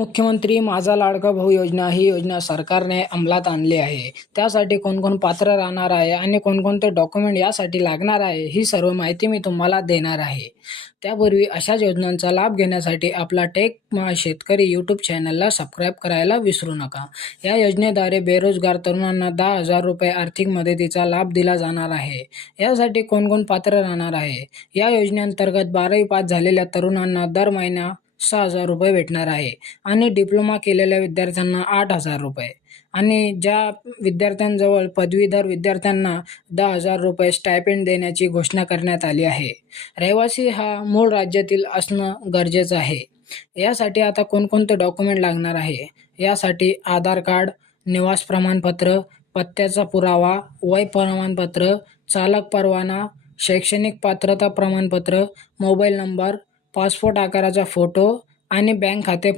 मुख्यमंत्री माझा लाडका भाऊ योजना ही योजना सरकारने अंमलात आणली आहे. त्यासाठी कोण पात्र राहणार आहे आणि कोणकोणते डॉक्युमेंट यासाठी लागणार आहे, ही सर्व माहिती मी तुम्हाला देणार आहे. त्यापूर्वी अशाच योजनांचा लाभ घेण्यासाठी आपला टेक शेतकरी यूट्यूब चॅनलला सबस्क्राईब करायला विसरू नका. या योजनेद्वारे बेरोजगार तरुणांना 10,000 रुपये आर्थिक मदतीचा लाभ दिला जाणार आहे. यासाठी कोण पात्र राहणार आहे? या योजनेअंतर्गत 12वी पास झालेल्या तरुणांना दर महिना 6,000 रुपये भेटणार आहे आणि डिप्लोमा केलेल्या विद्यार्थ्यांना 8,000 रुपये आणि ज्या विद्यार्थ्यांजवळ पदवीधर विद्यार्थ्यांना 10,000 रुपये स्टायपेंड देण्याची घोषणा करण्यात आली आहे. रहिवासी हा मूळ राज्यातील असणं गरजेचं आहे. यासाठी आता कोणकोणते डॉक्युमेंट लागणार आहे? यासाठी आधार कार्ड, निवास प्रमाणपत्र, पत्त्याचा पुरावा, वय प्रमाणपत्र, चालक परवाना, शैक्षणिक पात्रता प्रमाणपत्र, मोबाईल नंबर, पासपोर्ट आकाराचा फोटो आणि बँक खाते